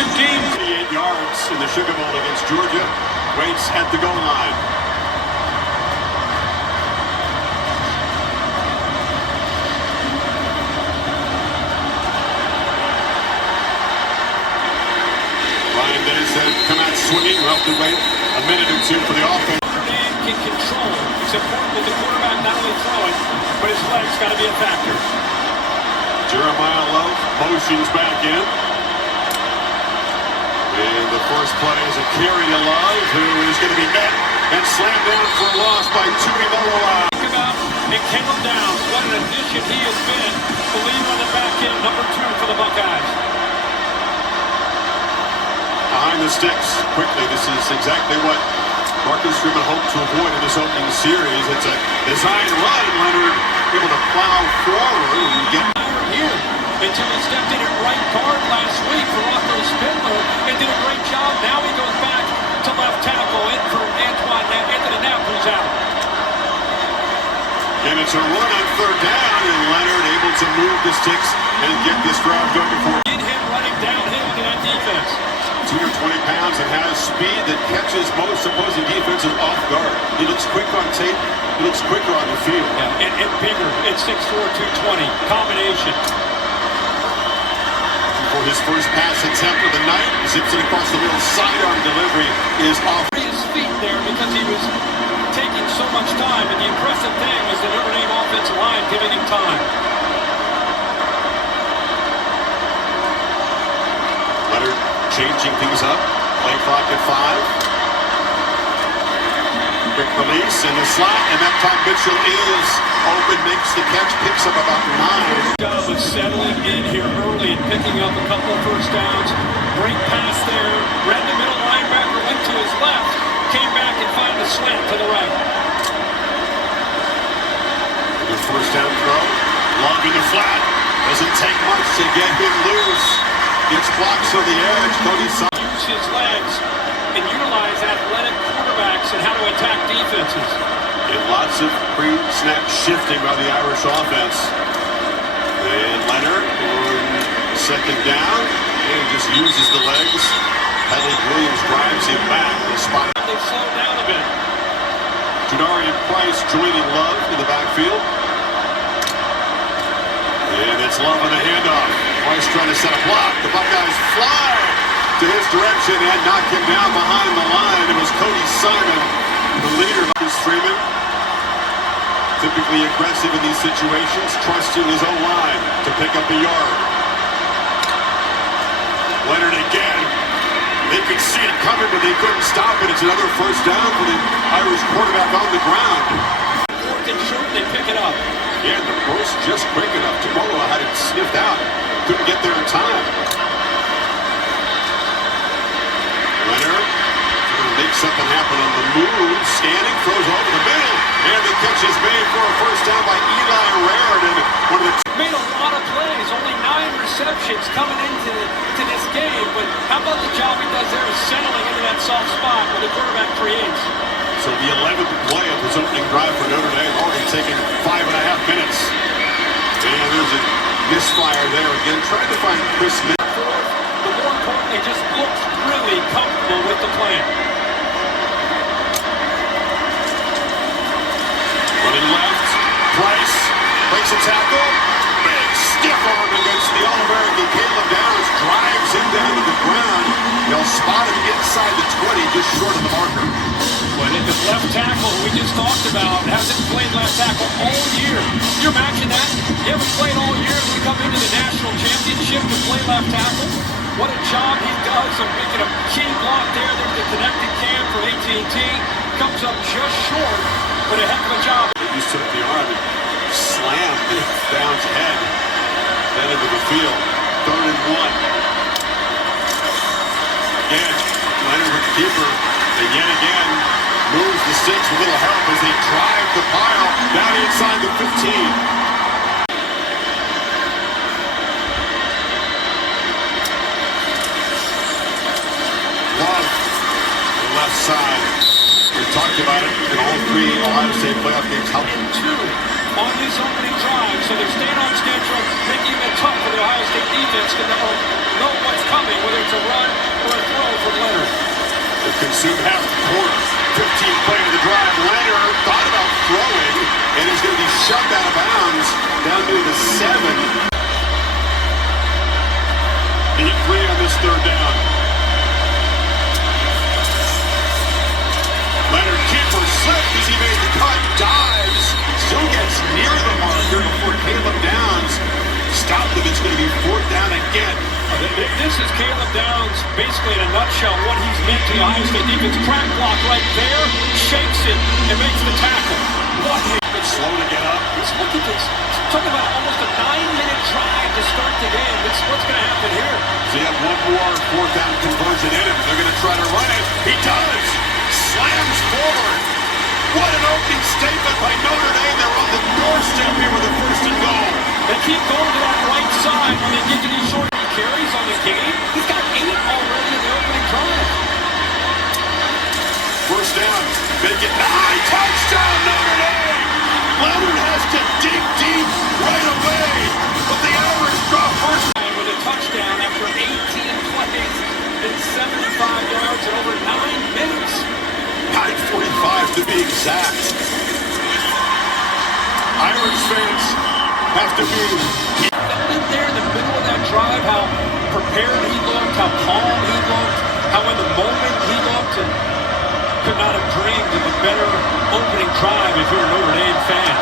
championship game. 38 yards in the Sugar Bowl against Georgia. Waits at the goal line. Ryan Dennison come out swinging. We'll have to wait a minute or two for the offense. Man can control. It's important that the quarterback not only throw it, but his legs got to be a factor. Jeremiah Love motions back in. And the first play is a carry to Love, who is going to be met and slammed down for a loss by Tui Moa. And came him down. What an addition he has been. The leader on the back end, number 2 for the Buckeyes. Behind the sticks, quickly. This is exactly what Marcus Freeman hoped to avoid in this opening series. It's a design run. Leonard able to plow forward and get here until he stepped in at right guard last week for Rocco Spindler and did a great job. Now he goes back to left tackle in for Anthony Knapp, who's out. And it's a run on third down, and Leonard able to move the sticks and get this drive going for in him running downhill to that defense. 220 pounds and has speed that catches most opposing defenses off guard. He looks quick on tape. He looks quicker on the field. Yeah, and bigger at 6'4", 220. Combination. For his first pass attempt of the night, zips it across the middle. Sidearm delivery is off his feet there because he was taking so much time. And the impressive thing was the Notre Dame offensive line giving him time. Leonard changing things up. Play clock at 5. Quick release in the slot, and that time Mitchell is open, makes the catch, picks up about 9. Job of settling in here early and picking up a couple of first downs. Great pass there. Read the middle linebacker, went to his left, came back and found a slant to the right. The first down throw, long in the flat. Doesn't take much to get him loose. Gets blocks on the edge. Cody use his legs and utilize athletic quarterbacks and how to attack defenses. And lots of pre-snap shifting by the Irish offense. And Leonard on second down and just uses the legs. Hedley Williams drives him back. They slow down a bit. Jadarian Price joining Love in the backfield. And it's Love on the handoff. Price trying to set a block. The Buckeyes fly to his direction and knock him down behind the line. It was Cody Simon, the leader. Marcus Freeman, typically aggressive in these situations, trusting his own line to pick up a yard. Leonard again. They could see it coming, but they couldn't stop it. It's another first down for the Irish quarterback on the ground. Fourth and short, they pick it up. Yeah, the burst just quick enough. Tomorrow had it sniffed out. Couldn't get there in time. Leonard makes something happen on the move. Scanning, throws over the middle. And the catch is made for a first down by Eli Raridan. One of the made a lot of plays. Only 9 receptions coming into this game. But how about the job he does there of settling into that soft spot where the quarterback creates? So the 11th play of his opening drive for Notre Dame, already taken 5.5 minutes. And there's a misfire there again, trying to find Chris Smith. But more importantly, just looks really comfortable with the plan. Running left, Price breaks a tackle. Big stiff arm against the All-American Caleb Downs, drives him down to the ground. They'll spot him inside the 20, just short of the marker. But if it's left tackle, we just talked about, hasn't played left tackle all year. Can you imagine that? You haven't played all year and we come into the national championship to play left tackle. What a job he does of making a key block there. There's the connected cam from AT&T. Comes up just short, but a heck of a job. He just took the arm and slammed Downs' head then into the field. 3rd and 1. Again, Leonard with the keeper. And yet again, moves the sticks with a little help as they drive the pile down inside the 15. Love, the left side. We talked about it in all 3 Ohio State playoff games. How 2 on this opening drive, so they're staying on schedule, making it tough for the Ohio State defense to know what's coming, whether it's a run from Leonard. They consume half the court. 15th play of the drive. Leonard thought about throwing, and he's going to be shoved out of bounds down near the 7. Deep 3 on this third down. Leonard keeper slipped as he made the cut. Dives. Still gets near the marker before Caleb Downs stopped him. It's going to be 4th down again. This is Caleb Downs, basically in a nutshell, what he's meant to the Ohio State defense. Crack block right there, shakes it, and makes the tackle. What a... It's slow to get up. Look at this. Talking about almost a 9-minute drive to start the game. What's going to happen here? They have one more 4th down conversion in him. They're going to try to run it. He does. Slams forward. What an opening statement by Notre Dame. They're on the doorstep here with a 1st and goal. They keep going to that right side when they get to these short carries on the game. He's got 8 already in the opening drive. 1st down. Make it 9. Touchdown Notre Dame. Leonard has to dig deep right away. But the Irish drop 1st down with a touchdown after 18 plays and 75 yards in over 9 minutes. 9:45 to be exact. Irish fans have to be there in the middle of that drive, how prepared he looked, how calm he looked, how in the moment he looked, and could not have dreamed of a better opening drive if you're a Notre Dame fan.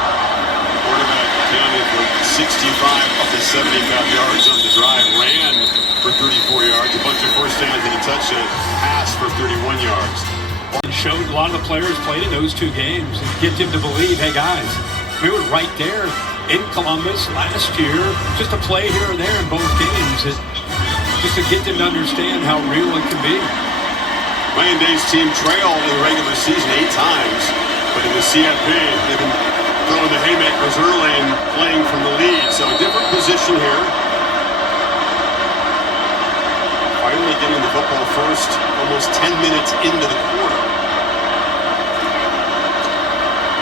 Quarterback counted for 65 of the 75 yards on the drive, ran for 34 yards, a bunch of 1st downs and a touchdown, pass for 31 yards. It showed a lot of the players played in those 2 games and get them to believe, hey guys, we were right there in Columbus last year, just a play here or there in both games, just to get them to understand how real it can be. Ryan Day's team trailed in the regular season 8 times, but in the CFP, they've been throwing the haymakers early and playing from the lead, so a different position here. Finally getting the football first, almost 10 minutes into the quarter.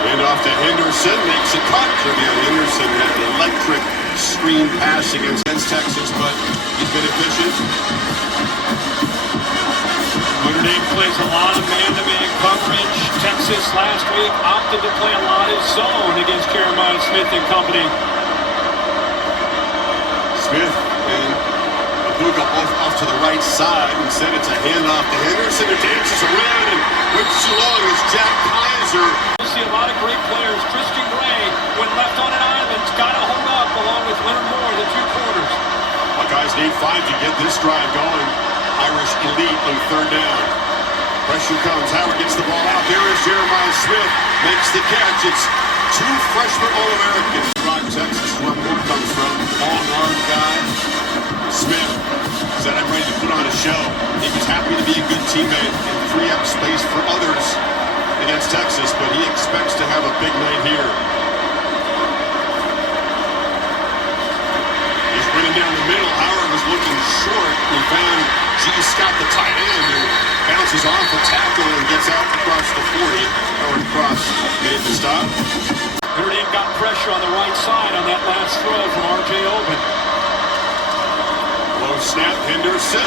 Hand off to Henderson, makes a cut. Trevion Henderson had an electric screen pass against Texas, but he's been efficient. Notre Dame plays a lot of man-to-man coverage. Texas last week opted to play a lot of zone against Jeremiah Smith and company. Smith and Abuga both off to the right side. Instead, it's a handoff to Henderson, who dances around and waits too long as Jack Kaiser. You'll see a lot of great players. Christian Gray, when left on an island, got to hold up along with Leonard Moore, the 2 corners. Buckeyes need 5 to get this drive going. Irish elite on 3rd down. Pressure comes. Howard gets the ball out. There is Jeremiah Smith. Makes the catch. It's 2 freshman All-Americans. Rock, Texas, where Moore comes from. Long-arm guy. Smith said, I'm ready to put on a show. He was happy to be a good teammate and free up space for others against Texas, but he expects to have a big night here. He's running down the middle. Howard was looking short. He found G. Scott, the tight end, who bounces off a tackle and gets out across the 40. Howard Cross made the stop. Notre Dame got pressure on the right side on that last throw from R.J. Oben. Low snap, Henderson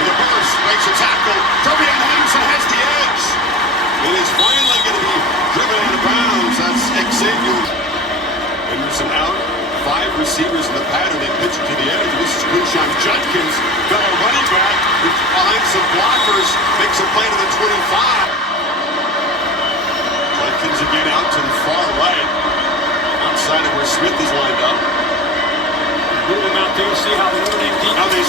with a burst, breaks a tackle. Trevion Henderson has the edge. It is finally going to be driven out of bounds. That's Xavier. Henderson out. 5 receivers in the pattern. They pitch it to the edge. This is Quinshon Judkins, fellow running back, behind some blockers, makes a play to the 25. Judkins again out to the far right, outside of where Smith is lined up. Move him out there, see how the Notre Dame defense. Now they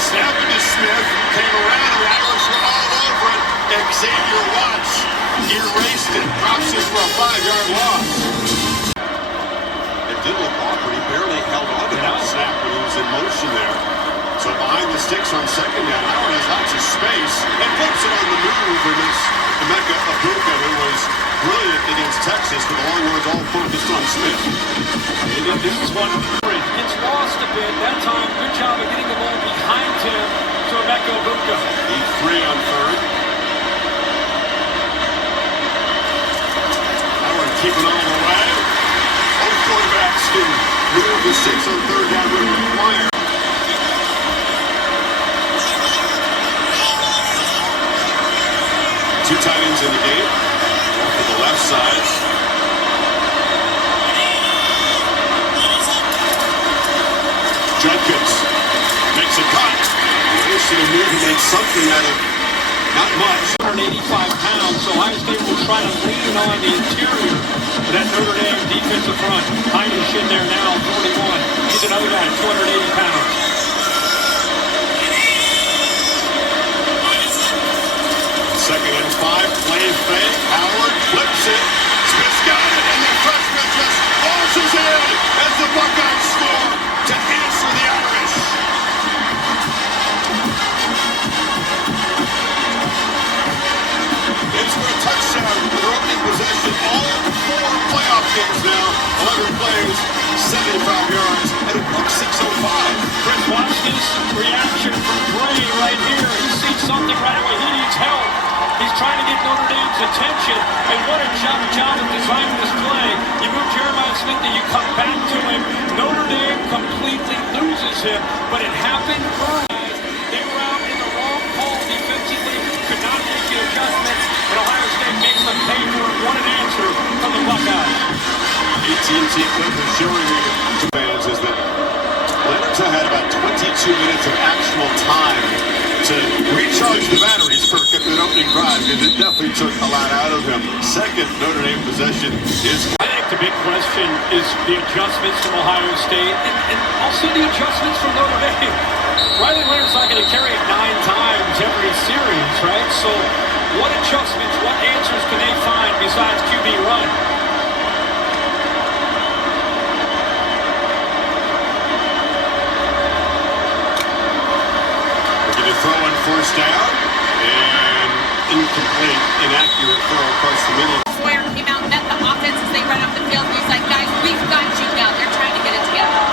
snapped it to Smith, came around, and the Irish were all over it. Xavier Watts erased it, drops it for a 5-yard loss. It did look awkward. He barely held on to that snap when he was in motion there. So behind the sticks on 2nd down, Howard has lots of space and flips it on the move. And it's Emeka Abuka, who was brilliant against Texas, with the Longhorns all focused on Smith. This is one gets lost a bit. That time, good job of getting the ball behind him to Emeka Abuka. He's 3 on 3rd. Howard keeping all the way. Both quarterbacks can move the 6 on 3rd down when required. side. Judkins makes a cut. Wasted a move and made something out of not much. 185 pounds, so Ohio State will try to lean on the interior of that Notre Dame defensive front. Heinisch in there now, 41. He's another guy, 280 pounds. Second and 5, playing fake. Howard flips it. Smith's got it, and the freshman just launches in as the Buckeyes score to answer the Irish. It's for a touchdown for their opening possession. All 4 playoff games now. 11 plays, 75 yards, and a quick 6:05. Chris, watch this reaction from Dre right here. He sees something right away. He needs help. He's trying to get Notre Dame's attention, and what a job of designing this play. You move Jeremiah Smith, and you come back to him. Notre Dame completely loses him, but it happened early. They were out in the wrong call defensively, could not make the adjustments, and Ohio State makes them pay for it. What an answer from the Buckeyes. AT&T clip is showing you fans is that Leonard's had about 22 minutes of actual time to recharge the batteries for an opening drive, because it definitely took a lot out of him. Second Notre Dame possession is... I think the big question is the adjustments from Ohio State and also the adjustments from Notre Dame. Riley Leonard's not going to carry it 9 times every series, right? So what adjustments, what answers can they find besides QB run? Throw on first down, and incomplete, inaccurate throw across the middle. Sawyer came out and met the offense as they ran up the field. He's like, guys, we've got you now. They're trying to get it together.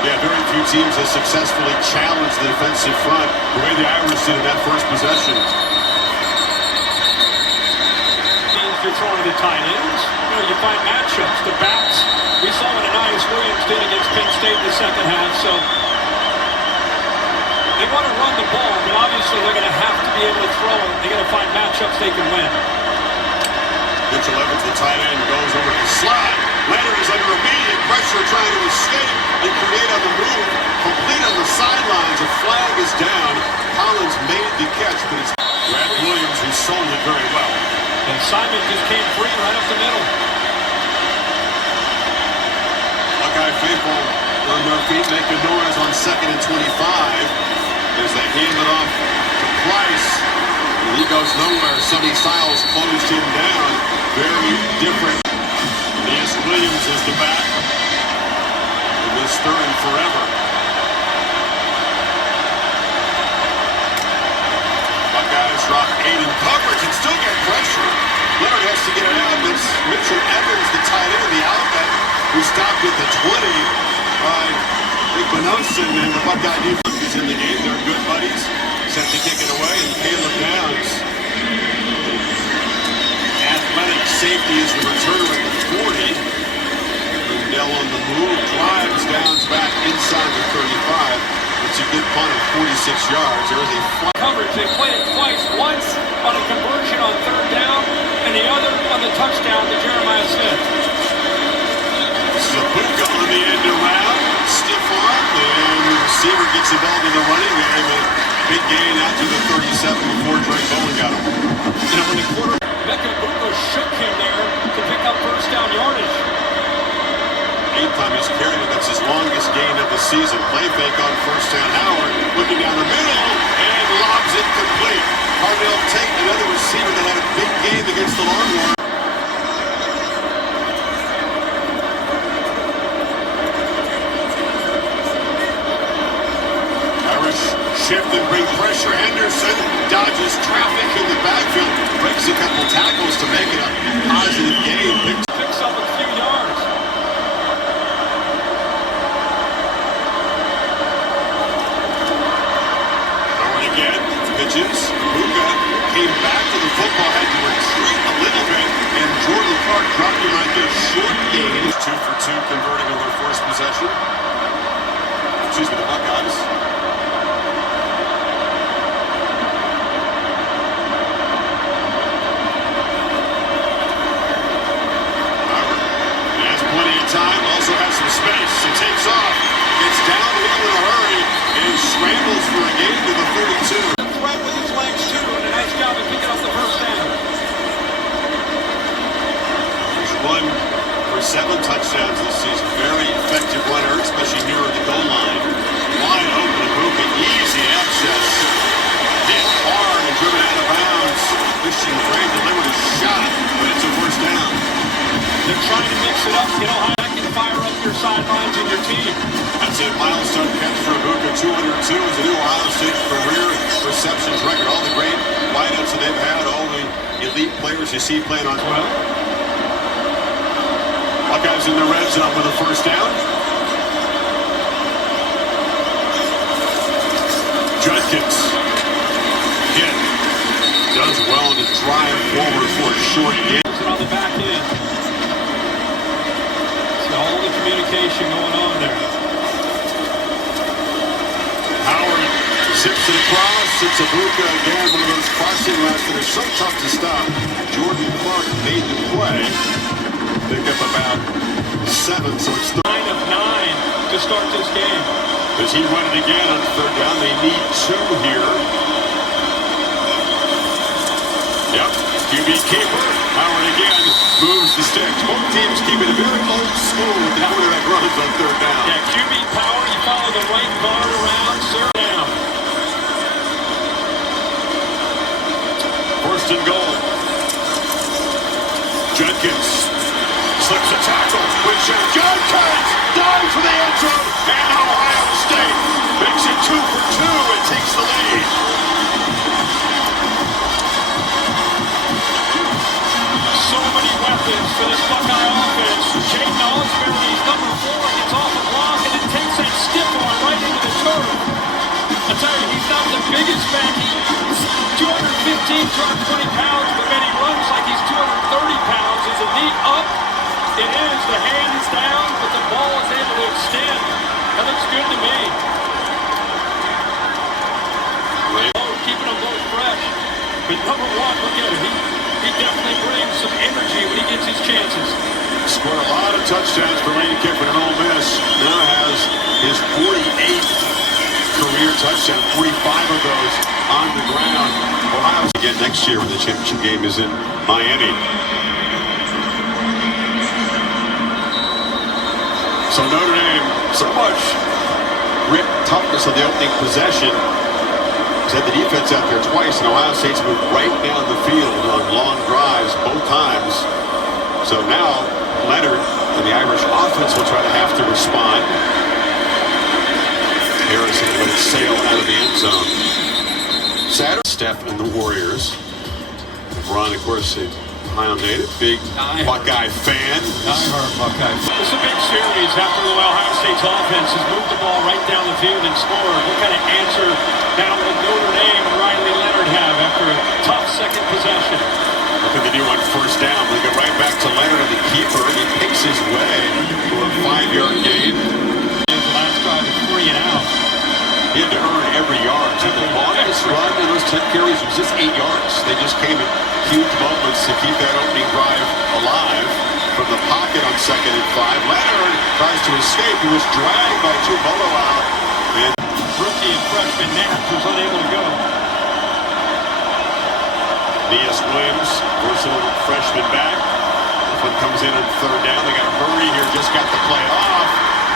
Yeah, very few teams have successfully challenged the defensive front the way the Irish did in that first possession. You're throwing the tight ends. You find matchups. The backs, we saw what Anais Williams did against Penn State in the second half, so they want to run the ball, but obviously they're going to have to be able to throw it. They're going to find matchups they can win. Mitchell Evans, the tight end, goes over to the slot. Leonard is under immediate pressure trying to escape and create on the move. Complete on the sidelines. A flag is down. Collins made the catch, but it's Brad Williams who sold it very well. And Simon just came free right up the middle. Buckeye faithful on their feet, making noise on 2nd and 25. As they hand it off to Price, and he goes nowhere. Sonny Styles closed him down. Very different. Anais Williams is the back in this 3rd and forever. Buckeyes drop 8 in coverage and still get pressure. Leonard has to get it out. It's Mitchell Evans, the tight end of the outlet, who stopped at the 20 by Rick Benosen, and the Buckeye defense is in the game. They're good buddies. Set to kick it away, and Caleb Downs. Athletic safety is the returner at the 40. Lindell on the move, drives Downs back inside the 35. It's a good punt of 46 yards. There is a coverage. They played it twice. Once on a conversion on 3rd down, and the other on the touchdown to Jeremiah Smith. Zabuka on the end around. Stiff arm, and the receiver gets involved in the running game. A big gain out to the 37 before Drake Bowen got him. When the quarter, Mekabuko shook him there to pick up 1st down yardage. 8th time he's carried it. That's his longest gain of the season. Play fake on 1st down. Howard looking down the middle and lobs it complete. Harville Tate, another receiver that had a big game against the Longhorns. Shift and bring pressure. Henderson dodges traffic in the backfield. Breaks a couple tackles to make it a positive game. Picks up a few yards. Howard again. Pitches. Buka came back to the football. Had to retreat a little bit. And Jordan Clark dropped him right there. Short gain. 2 for 2 converting on their first possession. Excuse me, the Buckeyes. 32. Threat with his legs too, and a nice job of picking up the first down. He's run for 7 touchdowns this season. Very effective runner, especially near the goal line. Wide open, Ibuka, easy access. Hit hard and driven out of bounds. Christian Gray delivered a shot, but it's a first down. They're trying to mix it up. You know how that can fire up your sidelines and your team. That's a milestone catch for Ibuka. 202 is the new Ohio State career receptions record. All the great wideouts that they've had, all the elite players you see playing on 12. Buckeyes in the red zone with a first down. Judkins hit. Does well to drive forward for a short gain. On the back end. See all the communication going on there. Howard zips it across. It's Ibuka again. One of those crossing routes that are so tough to stop. Jordan Clark made the play. Pick up about 7, so it's 9 of 9 to start this game. Does he run it again on third down? They need 2 here. Yep, QB keeper. Howard again moves the sticks. Both teams keep it very old school with the quarterback runs on third down. Yeah, QB power. You follow the right guard around, third down. First and goal. Judkins slips a tackle. Judkins dives for the end zone. And Ohio State makes it 2 for 2 and takes the lead. So many weapons for this Buckeye offense. Jaden Osbury, number 4, gets off a block and then takes that stiff arm right into the turf. I tell you, he's not the biggest back. He's 215, 220 pounds, but man, he runs like he's 230 pounds. Is the knee up? It is. The hand is down, but the ball is able to extend. That looks good to me. Keeping them both fresh. But number 1, look at him. He definitely brings some energy when he gets his chances. Scored a lot of touchdowns for Lane Kiffin and Ole Miss. Now has his 48th career touchdown, 45 of those on the ground. Ohio again next year when the championship game is in Miami. So Notre Dame, so much grit, toughness on the opening possession. Had the defense out there twice, and Ohio State's moved right down the field on long drives both times. So now Leonard and the Irish offense will try to have to respond. Harrison let it sail out of the end zone. Saturday, Steph and the Warriors. Ron, of course, a Ohio native, big Buckeye fan. Die-hard Buckeye. It's a big series after the Ohio State's offense has moved the ball right down the field and scored. What kind of answer now will Notre Dame and Riley Leonard have after a tough second possession? Look at the new on first down. We go right back to Leonard and the keeper, and he picks his way for a 5-yard gain. His last drive is 3 and out. He had to earn every yard. So the longest run in those 10 carries was just 8 yards. They just came in huge moments to keep that opening drive alive. From the pocket on 2nd and 5. Leonard tries to escape. He was dragged by Tubolo out. And rookie and freshman Knapp was unable to go. Nias Williams, versatile freshman back. This one comes in on third down. They got to hurry here. Just got the play off,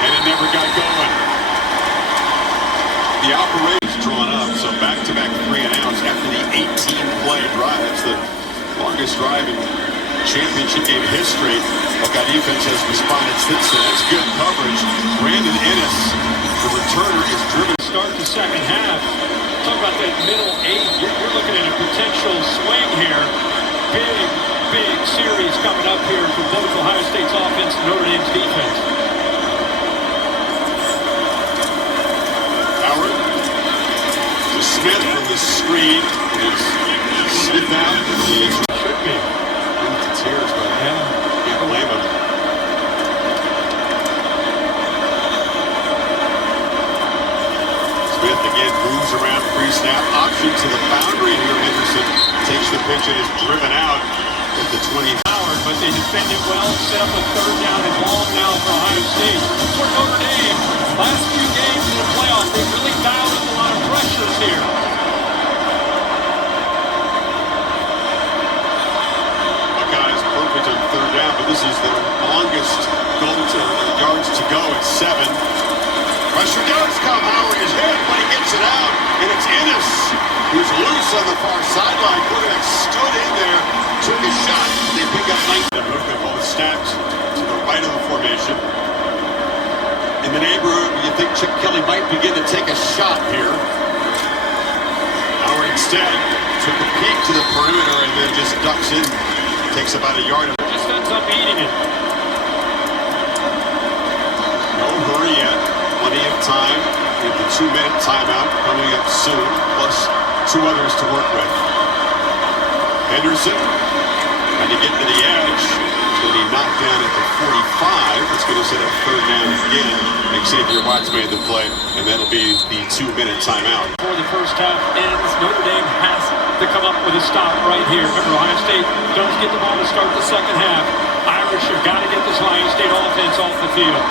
and it never got going. The operation's drawn up, so back-to-back 3 and outs after the 18-play drive. That's the longest drive in championship game history. Buckeye defense has responded since then. That's good coverage. Brandon Ennis, the returner, is driven. Start the second half. Talk about that middle 8. You're looking at a potential swing here. Big series coming up here for both Ohio State's offense and Notre Dame's defense. Howard to Smith from the screen. It's sniffed out. Should be. Into tears, but can't blame him. Smith again moves around pre-snap. Option to the boundary here. Henderson takes the pitch and is driven out at the 20. But they defend it well, set up a third down and long now for Ohio State. For Notre Dame, last few games in the playoffs, they've really dialed up a lot of pressures here. This is their longest goal to yards to go at 7. Pressure does come. Howard is hit, but he gets it out, and it's Ennis who's loose on the far sideline. Quarterback stood in there, took a shot. They pick up 9. They're both stacked to the right of the formation. In the neighborhood, you think Chip Kelly might begin to take a shot here. Howard instead took a peek to the perimeter and then just ducks in. Takes about a yard. Just ends up eating it. No hurry yet. Plenty of time. With the 2-minute timeout coming up soon, plus 2 others to work with. Henderson trying to get to the edge. Then he knocked down at the 45. It's going to set up 3rd down again. Xavier Watts made the play, and that'll be the 2-minute timeout. Before the first half ends, Notre Dame has to come up with a stop right here. Remember, Ohio State does get the ball to start the second half. Irish have got to get this Ohio State offense off the field.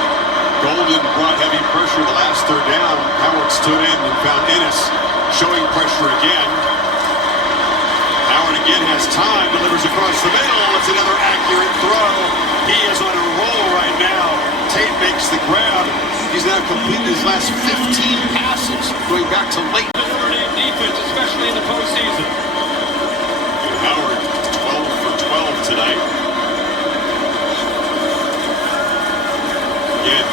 Golden brought heavy pressure the last 3rd down. Howard stood in and found Ennis showing pressure again. Howard again has time, delivers across the middle. It's another accurate throw. He is on a roll right now. Tate makes the grab. He's now completed his last 15 passes, going back to late. The Notre Dame defense, especially in the postseason. And Howard, 12 for 12 tonight. Again,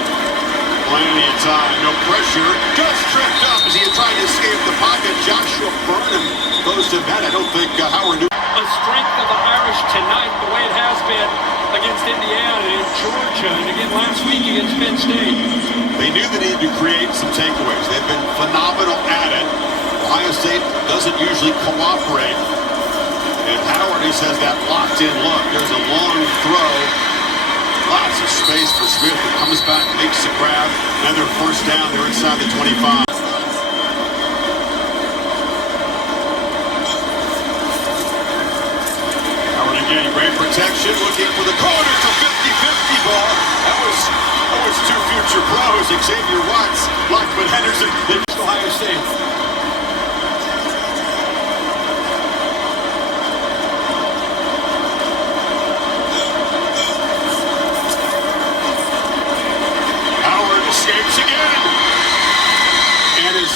plenty of time, no pressure. Just tripped up as he had tried to escape the pocket. Joshua Burnham goes to that. I don't think Howard knew. A strength of the Irish tonight, the way it has been against Indiana and Georgia, and again last week against Penn State. They knew they needed to create some takeaways. They've been phenomenal at it. Ohio State doesn't usually cooperate. And Howard, he says that locked in look. There's a long throw. Lots of space for Smith, who comes back, makes the grab. Another 1st down. They're inside the 25. Howard again, great protection, looking for the corner. It's a 50-50 ball. That was 2 future pros. Xavier Watts, Lockman Henderson. Ohio State. Escapes again, and is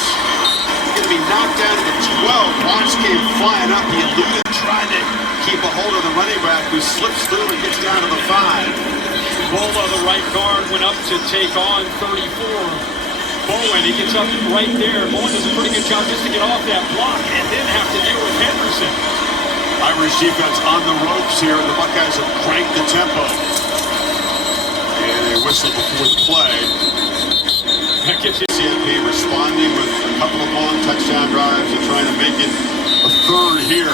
going to be knocked down to the 12. Watts came flying up. He eluded, tried to keep a hold of the running back, who slips through and gets down to the 5. Bola, the right guard, went up to take on 34. Bowen, he gets up right there. Bowen does a pretty good job just to get off that block and then have to deal with Henderson. Irish defense on the ropes here. The Buckeyes have cranked the tempo. And a whistle before the play. That gets you. CFP responding with a couple of long touchdown drives and trying to make it a 3rd here.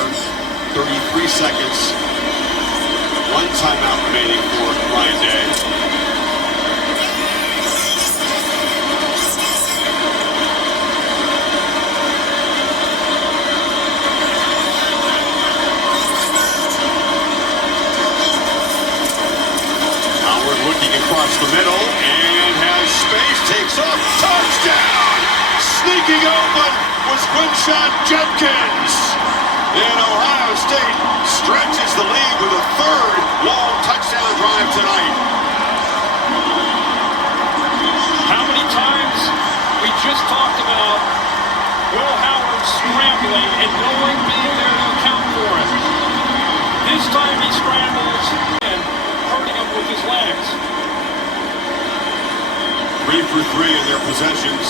33 seconds. 1 timeout remaining for Ryan Day. Howard looking across the middle and has space, takes off, touchdown! Sneaking open was Quinshon Judkins. And Ohio State stretches the lead with a 3rd long touchdown drive tonight. How many times we just talked about Will Howard scrambling and no one being there to account for it. This time he scrambles and hurting him with his legs. 3 for 3 in their possessions.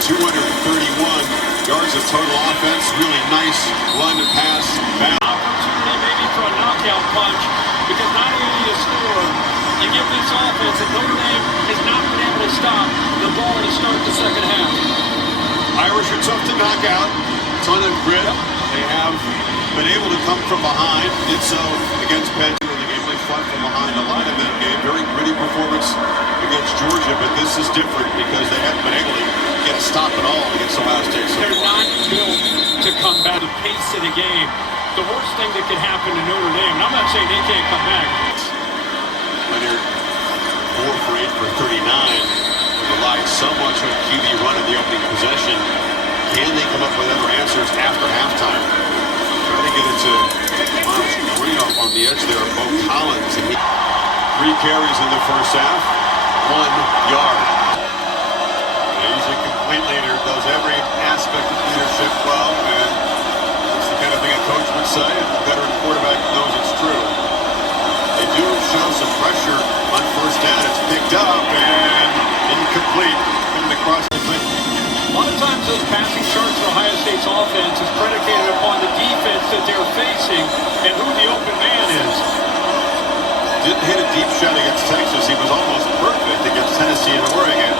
231 yards of total offense. Really nice run to pass. Opportunity maybe for a knockout punch, because not only do you score, you give this offense, and Notre Dame has not been able to stop the ball to start the second half. Irish are tough to knock out. Ton of grit. They have been able to come from behind. Did so against Penn. The game they fought from behind a lot in that game. Very gritty performance against Georgia, but this is different because they haven't been able to get a stop at all against Ohio State. So they're not built to come back. The pace of the game. The worst thing that could happen to Notre Dame, and I'm not saying they can't come back. Leonard, 4 for 8 for 39. Relied so much on QB run in the opening possession. Can they come up with other answers after halftime? Trying to get it to Miles Marino on the edge there, Bo Collins. And 3 carries in the first half, 1 yard. And he's a complete leader, does every aspect of leadership well, and that's the kind of thing a coach would say, and a veteran quarterback knows it's true. They do show some pressure on first down. It's picked up and incomplete. Coming across the field. A lot of times those passing charts for Ohio State's offense is predicated upon the defense that they're facing and who the open man is. Didn't hit a deep shot against Texas. He was almost perfect against Tennessee and Oregon.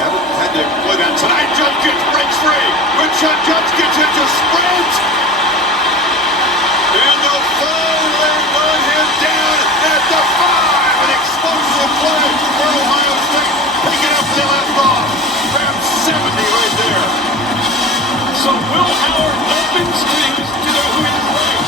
Haven't had to play that tonight. Judkins breaks free. Good shot. Judkins into sprint. And they'll finally run him down at the 5. An explosive play for Ohio State. Pick it up the left off. Grab 70 right there. So Will Howard opens things to the who is right.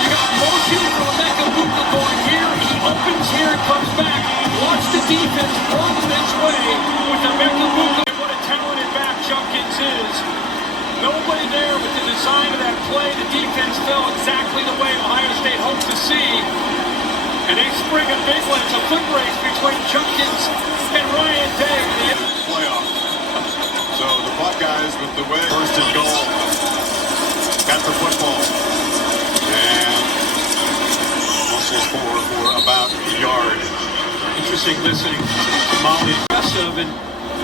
You got motion from Emeka Buka going here. He opens here and comes back. Watch the defense run this way with Emeka Buka. What a talented back Judkins is. Nobody there with the design of that play. The defense fell exactly the way Ohio State hoped to see. And they spring a big one. It's a foot race between Judkins and Ryan Day. Playoff. So the Buckeyes with the way. First and goal. Got the football. And muscles forward for about a yard. Interesting listening to Molly. Aggressive, and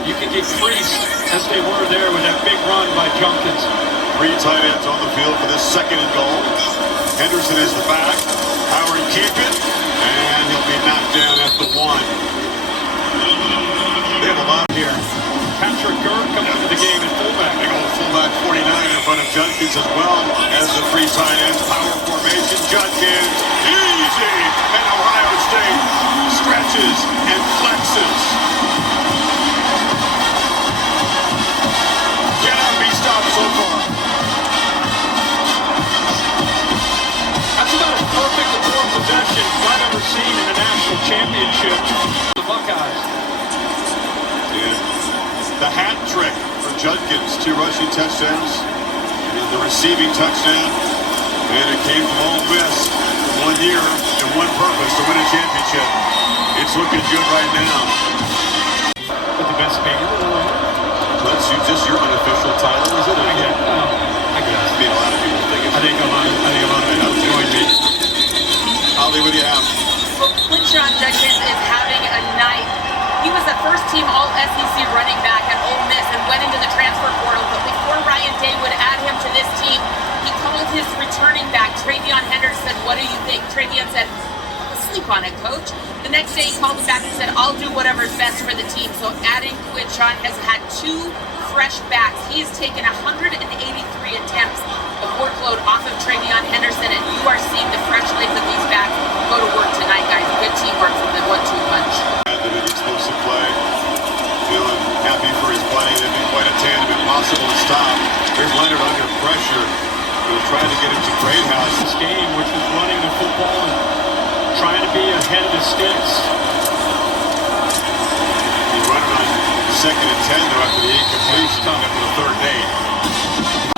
you can get creased as they were there with that big run by Judkins. 3 tight ends on the field for this second and goal. Henderson is the back. Howard keep it. And he'll be knocked down at the 1. They have a lot Here, Patrick Gurr comes into the game at fullback. Big old fullback 49 in front of Judkins as well as the 3 tight ends. Power formation. Judkins. Easy. And Ohio State stretches and flexes. Cannot be stopped so far. That's about as perfect a form possession I've ever seen in a national championship. The Buckeyes. And the hat trick for Judkins. 2 rushing touchdowns. And the receiving touchdown. And it came from Ole Miss. 1 year and 1 purpose to win a championship. It's looking good right now. With the best band in the world. That's just your unofficial title, is it? I guess. I mean, a lot of people think it's... I think a lot of people join me. Holly, what do you have? Well, Quinshon Judkins is having a night. He was a first-team All-SEC running back at Ole Miss and went into the transfer portal. But before Ryan Day would add him to this team, he called his returning back, Travion Henderson. What do you think? Travion said, sleep on it, coach. The next day he called him back and said, I'll do whatever's best for the team. So adding Quinshon has had 2 fresh backs. He's taken 183 attempts of workload off of Travion Henderson, and you are seeing the fresh legs of these backs go to work tonight, guys. Good teamwork from the 1-2 punch. The big explosive play. Feeling happy for his play. They've been quite a tandem. Impossible to stop. There's Leonard under pressure. They're trying to get him to Greathouse. This game, which was running the football and trying to be ahead of the sticks. He's running on 2nd and 10 though after the incompletion after the 3rd and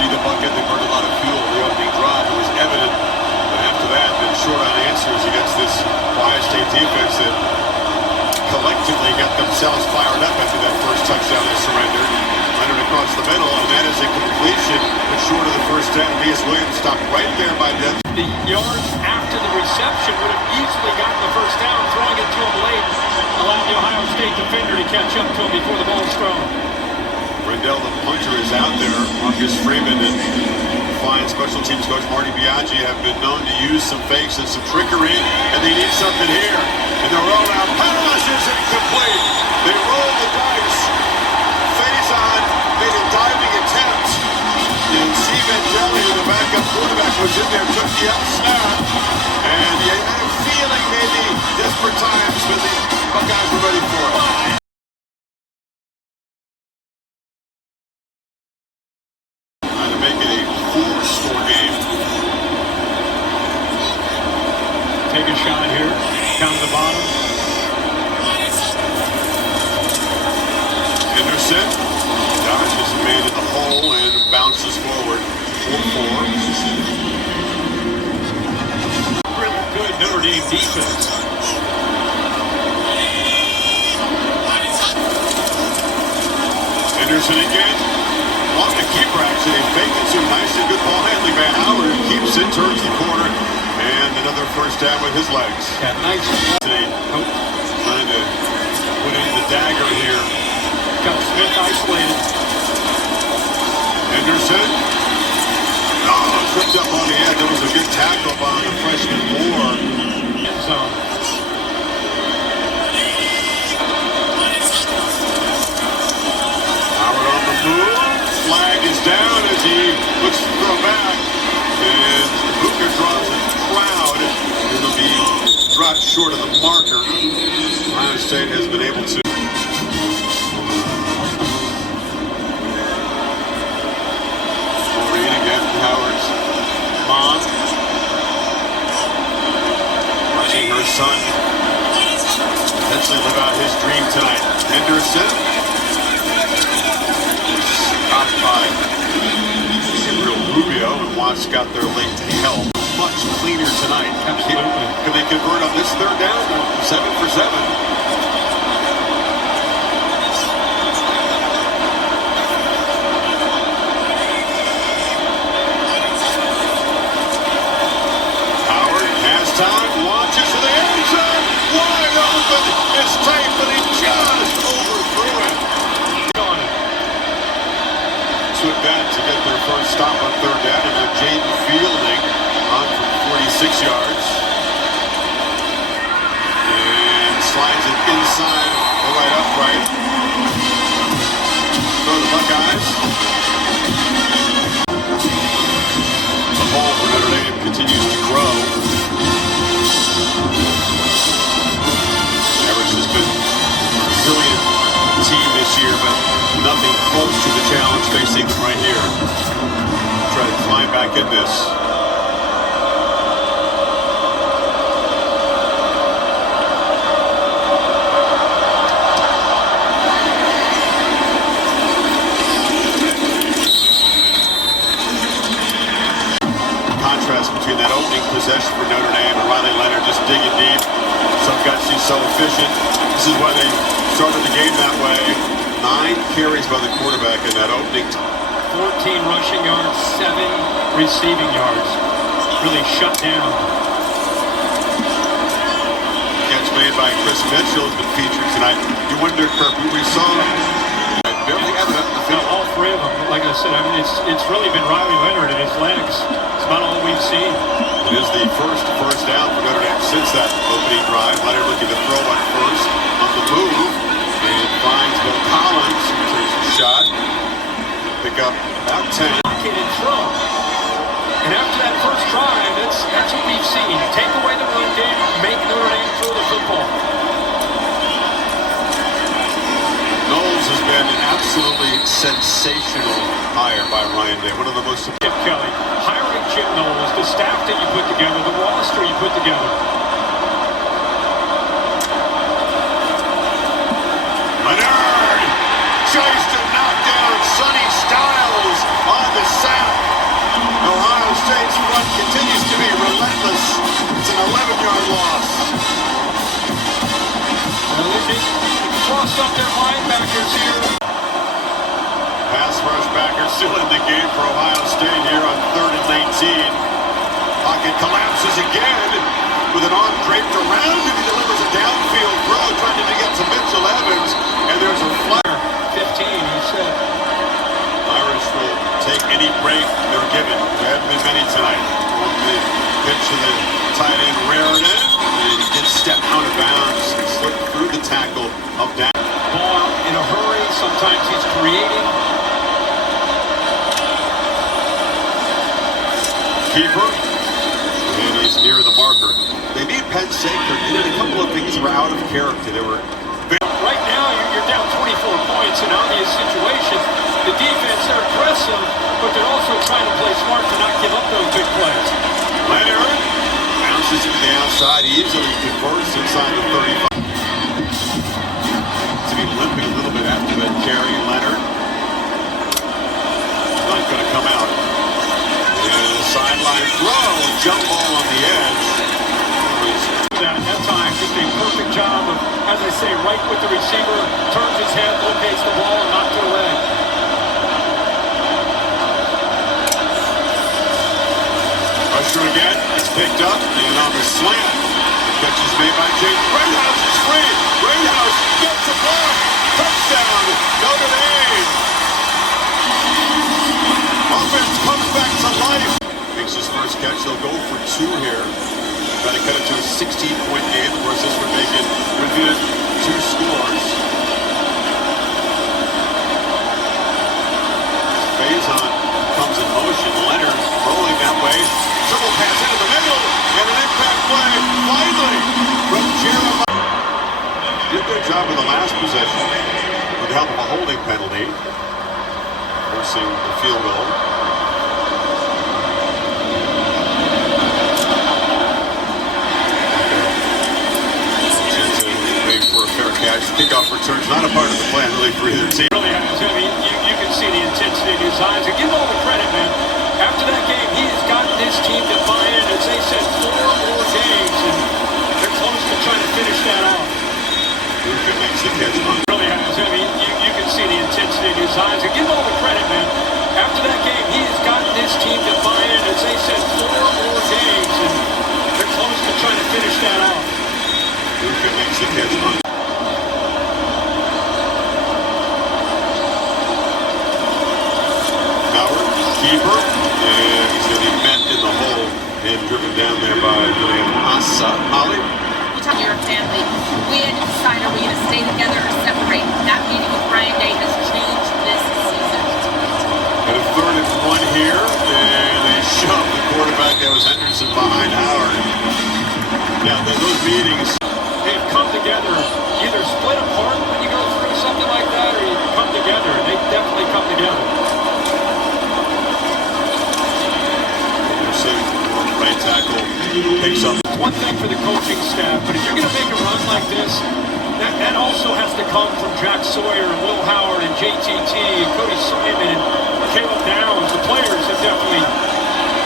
8. The bucket, they burned a lot of fuel. The opening drive, it was evident. But after that, been short on answers against this Ohio State defense that collectively got themselves fired up after that first touchdown they surrendered. Leonard across the middle, and that is a completion, but short of the first down. Elias Williams stopped right there by them. The yards after the reception would have easily gotten the first down, throwing it to him late, allowed the Ohio State defender to catch up to him before the ball was thrown. Rendell, the punter, is out there. Marcus Freeman and fine special teams coach Marty Biaggi have been known to use some fakes and some trickery, and they need something here. And the rollout pass is incomplete. They roll the dice. Faison made a diving attempt. And Steven Jelly, the backup quarterback, was in there, took the up snap. And you had a feeling maybe desperate times, but the Buckeyes were ready for it. Make it a 4-score game. Take a shot here, down the bottom. Henderson dodges made in the hole and bounces forward. 4-4. Really good stab with his legs. Yeah, nice. Trying to put in the dagger here. Got Smith isolated. Henderson. Oh, tripped up on the edge. That was a good tackle by the freshman Moore. End zone. Howard on the move. Flag is down as he looks to throw back. And Buka draws a crowd. It'll be dropped short of the marker. Ohio State has been able to. Reed again, Howard's mom. Watching her son potentially live out his dream tonight. Henderson. Stopped by Gabriel Rubio, and Watts got there late to help. Much cleaner tonight. Absolutely. Can they convert on this third down? 7 for 7. Howard has time, launches to the end zone. Wide open. It's tight, but he just overthrew it. Took that to get their first stop on third down, and now Jaden Fielding on from 46 yards. And slides it inside the right upright. For the Buckeyes. The hole for Notre Dame continues to grow. Everest has been a resilient team this year, but nothing close to the challenge facing them right here. Try to climb back in this. Contrast between that opening possession for Notre Dame and Riley Leonard just digging deep. Some guys seem so efficient. This is why they started the game that way. 9 carries by the quarterback in that opening. 14 rushing yards, 7 receiving yards. Really shut down. Catch made by Chris Mitchell has been featured tonight. You wonder, Kirk, we saw barely evident in the field. All 3 of them. Like I said, I mean, it's really been Riley Leonard and his legs. It's about all we've seen. It is the first down for Notre Dame since that opening drive. Leonard looking to throw on first on the move. And finds Bill Collins, who takes a shot. Pick up about 10. Get in front. And after that first drive, that's what we've seen. Take away the run game, make Notre Dame throw the football. Knowles has been an absolutely sensational hire by Ryan Day. One of the most... Chip Kelly, hiring Jim Knowles, the staff that you put together, the roster you put together. Leonard tries to knock down Sonny Styles on the sack. Ohio State's front continues to be relentless. It's an 11-yard loss. They crossed up their linebackers here. Pass rush backer still in the game for Ohio State here on 3rd and 19. Pocket collapses again with an arm draped around him. He delivers a downfield throw trying to get to Mitchell Evans. And there's a flare. 15, he said. Irish will take any break they're given. There haven't been many tonight. The pitch to the tight end Raritan. And he gets stepped out of bounds. Slipped through the tackle of down. Ball out in a hurry. Sometimes he's creating. Keeper. And he's near the marker. They beat Penn State. They did a couple of things that were out of character. They were... Right now, you're down 24 points in obvious situations. The defense, they're aggressive, but they're also trying to play smart to not give up those big plays. Leonard bounces into the outside, easily converts inside the 35. To be limping a little bit after that carry, Leonard. Not going to come out. And a sideline throw, jump ball on the edge. At that time, just a perfect job of, as I say, right with the receiver, turns his head, locates the ball, and knocks it away. Pressure again. It's picked up. And on the slant. The catch is made by Jake. Greathouse is free. Greathouse gets the block. Touchdown. Notre Dame. Offense comes back to life. Makes his first catch. They'll go for 2 here. Trying to cut it to a 16-point game. Of course, this would make it within 2 scores. Faison comes in motion. Leonard rolling that way. Triple pass into the middle. And an impact play finally from Jeremiah. Did their job in the last possession with the help of a holding penalty. Forcing the field goal. Catch, kickoff returns, not a part of the plan really for either team. Really has. I mean, you can see the intensity in his eyes. And give all the credit, man. After that game, he has gotten this team to buy in. As they said, 4 more games, and they're close to trying to finish that off. Luka makes the catch. Really has. I mean, you can see the intensity in his eyes. And give all the credit, man. After that game, he has gotten this team to buy in. As they said, 4 more games, and they're close to trying to finish that off. Luka makes the catch. Keeper, and he's going to be met in the hole and driven down there by William Asa. Holly? We talk to your family. We had to decide, are we going to stay together or separate? That meeting with Ryan Day has changed this season. And a 3rd and 1 here, and they shove the quarterback. That was Henderson behind Howard. Yeah, those meetings. They've come together, either split apart when you go through something like that, or you come together. They definitely come together. Right tackle picks up. One thing for the coaching staff, but if you're going to make a run like this, that also has to come from Jack Sawyer and Will Howard and JTT and Cody Simon and Caleb Downs. The players have definitely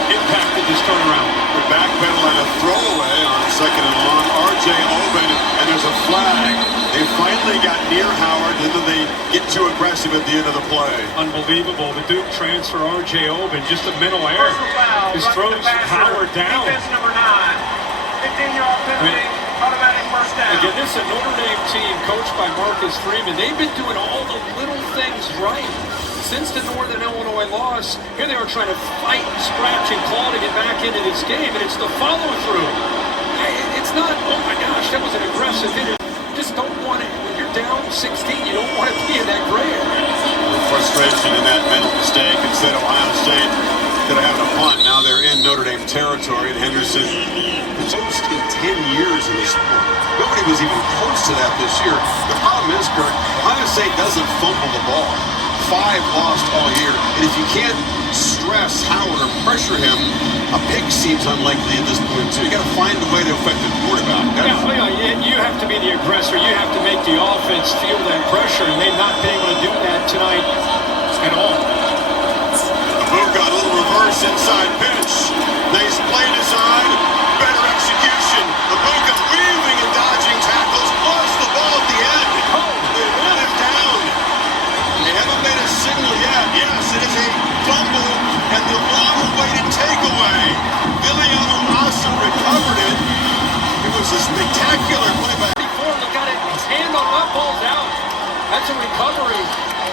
impacted this turnaround. The backpedal and a throwaway on 2nd and long. R.J. Oben, and there's a flag. They finally got near Howard, and then they get too aggressive at the end of the play. Unbelievable. The Duke transfer, R.J. Oben, just a mental error. Just throws Howard down. Defense number 9. 15-yard penalty, automatic first down. Again, this is a Notre Dame team coached by Marcus Freeman. They've been doing all the little things right. Since the Northern Illinois loss, here they are trying to fight, scratch, and claw to get back into this game, and it's the follow-through. It's not, oh my gosh, that was an aggressive hit. You just don't want it. When you're down 16, you don't want to be in that gray area. Frustration in that mental mistake. Instead, Ohio State could have had a punt. Now they're in Notre Dame territory, and Henderson produced in 10 years in this sport. Nobody was even close to that this year. The problem is, Kirk, Ohio State doesn't fumble the ball. 5 lost all year, and if you can't stress Howard or pressure him, a pick seems unlikely at this point too. You got to find a way to affect the quarterback. You have to be the aggressor. You have to make the offense feel that pressure, and they've not been able to do that tonight at all. Luka, a little reverse inside pitch. Nice play design, better execution. Luka weaving and dodging tackles, lost the ball at the end. The man is down. They haven't made a signal yet. Yes, it is a fumble and the long-awaited takeaway. Viliano Asa recovered it. It was a spectacular play by. Look at it. His hand on that ball's out. That's a recovery.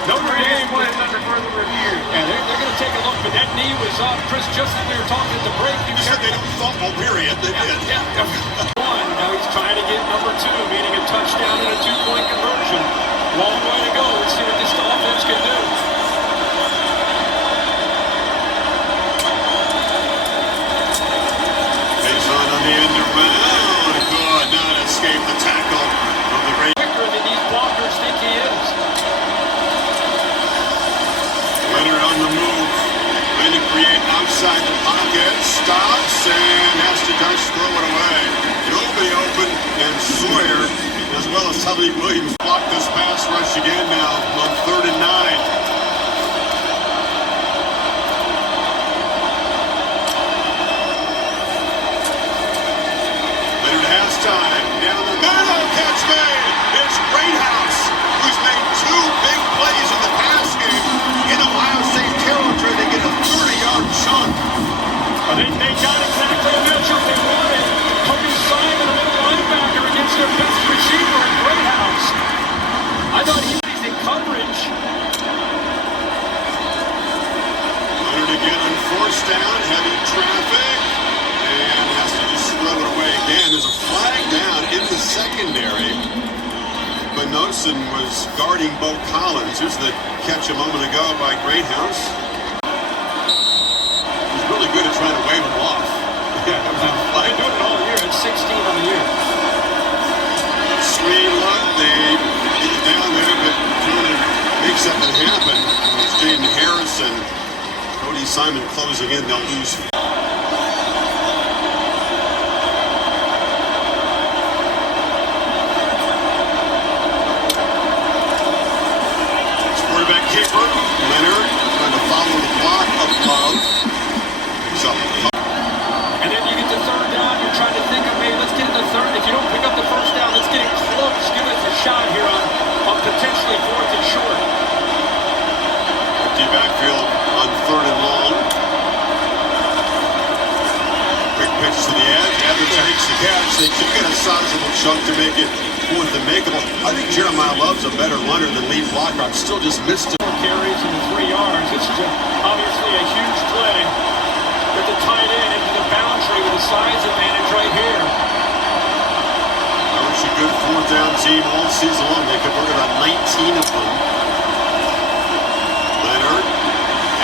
Notre Dame plays under further review. Yeah, they're going to take a look, but that knee was up. Chris, just as we were talking at the break, You said they don't fumble, period. They did. One. Now he's trying to get number 2, meaning a touchdown and a 2-point conversion. Long way to go. Let's see what this offense can do. Faison on the end around. Good. Not escape the tackle of the great. Quicker than these blockers think he is. Leonard on the move. Trying to create outside the pocket. Stops and has to just throw it away. Nobody open, and Sawyer, as well as Tully Williams, blocked this pass rush again now on 3rd and 9. Leonard has time. Down the middle. Catch made. It's Greathouse, who's made 2 big plays in the pass game. In Ohio State territory, they get a 30-yard chunk. They got it secondary. But Knudsen was guarding Bo Collins. Here's the catch a moment ago by Greathouse. He's really good at trying to wave him off. Yeah, they've been doing it all year. It's 16 on the year. Screen look, they get it down there, but trying to make something happen. It's Jaden Harrison. Cody Simon closing in, they'll lose. Quarterback keeper, Leonard, trying to follow the block of Love. And then you get to third down, you're trying to think of, hey, let's get it to third. If you don't pick up the first down, let's get it close. Give us a shot here on potentially fourth and short. Empty backfield on third and long. Quick pitch to the edge. Evans takes the catch. They do get a sizable chunk to make it fourth and makeable. I think Jeremiah Love's a better runner than lead blocker. I'm still just missed it. 4 carries and the 3 yards. This is obviously a huge play. But the tight end into the boundary with a size advantage right here. That was a good fourth down team all season long. They converted on 19 of them. Leonard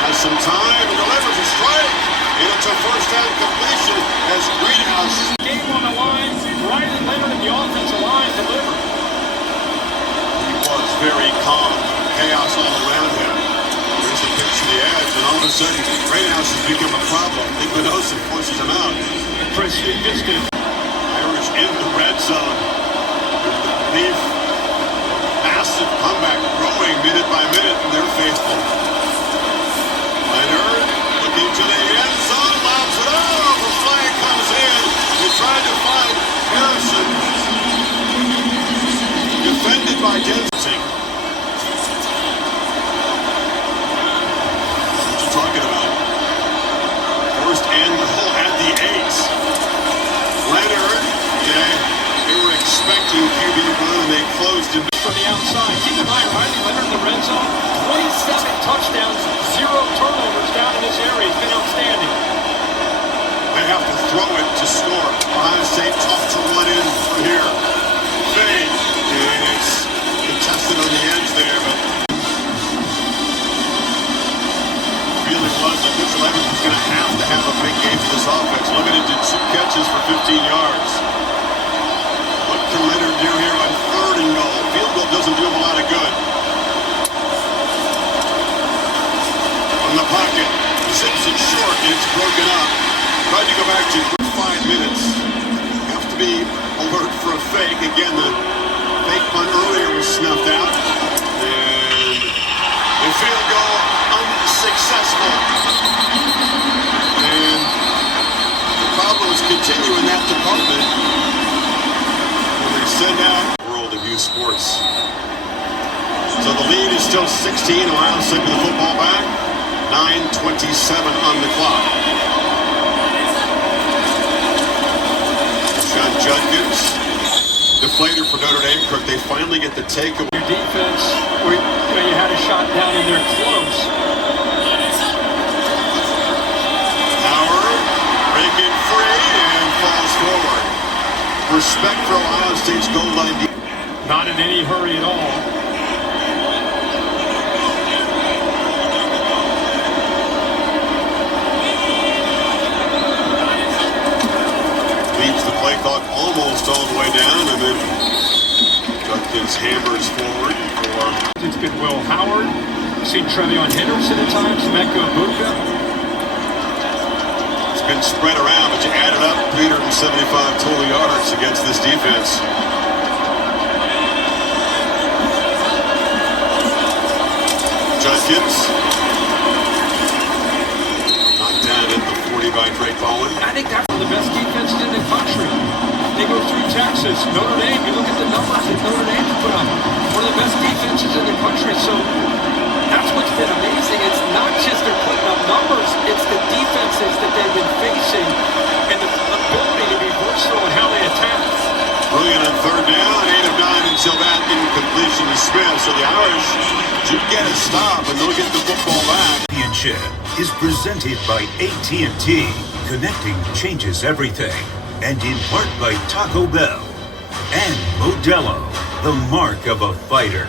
has some time and delivers a strike. And it's a first down completion as Greenhouse. Game on the line. Riley Leonard and the offensive line delivered. He was very calm. Chaos all around him. There's the pitch to the edge, and all of a sudden, Greenhouse has become a problem. Nick Minosa forces him out. Chris Biscuit. Irish in the red zone. Leaf. Massive comeback, growing minute by minute, and they're faithful. Leonard looking to the end zone, lobs it up. The flag comes in. They tried to find Harrison. Defended by Jensen. What you talking about? First and goal at the 8. Leonard, they were expecting QB to run, and they closed him. From the outside. Keep in mind, Riley Leonard in the red zone, 27 touchdowns, 0 turnovers down in this area. He's been outstanding. They have to throw it to score. Ohio State tough to run in from here. Fade. And it's contested on the edge there, but really was that Mitchell Evans was going to have a big game for this offense. Limited to 2 catches for 15 yards. What can Leonard do here on third and goal? Field goal doesn't do him a lot of good. From the pocket, zips it short, and it's broken up. Tried to go back to 5 minutes. Have to be alert for a fake. Again, the fake punt earlier was snuffed out. And the field goal unsuccessful. And the problems continue in that department. When they send out World of Youth Sports. So the lead is still 16. Ohio State with the football back. 9:27 on the clock. Sean Judkins, deflator for Notre Dame. Kirk, they finally get the takeaway. Your defense, where you had a shot down in there close. Howard, breaking free and falls forward. Respect for Ohio State's goal line. Not in any hurry at all. Leads the play clock almost all the way down, and then Judkins hammers forward for. It's been Will Howard. We've seen Trevion Henderson at times, Mecca Buka. It's been spread around, but you add it up, 375 total yards against this defense. Judkins knocked down at the 40 by Drake Bowen. I think that's one of the best defenses in the country. They go through Texas, Notre Dame. You look at the numbers that Notre Dame's put up. One of the best defenses in the country. So that's what's been amazing. It's not just they're putting up numbers. It's the defenses that they've been facing and the ability to be versatile in how they attack. Brilliant on third down, 8 of 9 until that incompletion to Smith. So the Irish do get a stop and they'll get the football back. Championship is presented by AT&T. Connecting changes everything. And in part by Taco Bell. and Modelo, the mark of a fighter.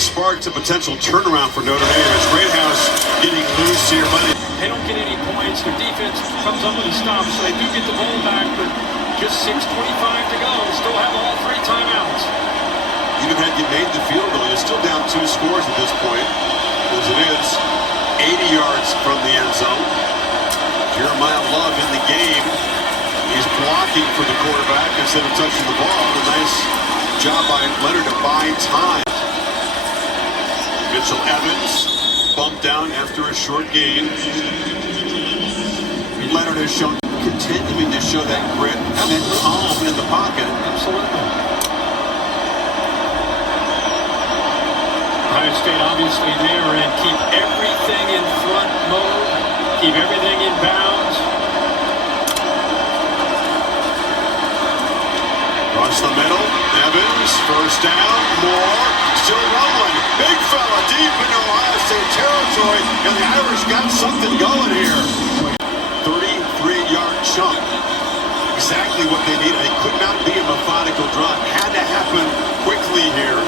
Sparked a potential turnaround for Notre Dame as Greathouse getting loose here, buddy. They don't get any points. Their defense comes up with a stop, so they do get the ball back, but just 6:25 to go. Still have all 3 timeouts. Even had you made the field goal, you're still down 2 scores at this point. As it is 80 yards from the end zone. Jeremiah Love in the game. He's blocking for the quarterback instead of touching the ball. A nice job by Leonard to buy time. Mitchell Evans bumped down after a short gain. Leonard has shown, continuing to show that grit and that calm in the pocket. Absolutely. Ohio State obviously there and keep everything in front mode, keep everything in bounds. Across the middle, Evans, first down, Moore, still rolling. Big fella deep into Ohio State territory, and the Irish got something going here. 33-yard chunk. Exactly what they needed. It could not be a methodical drive. Had to happen quickly here.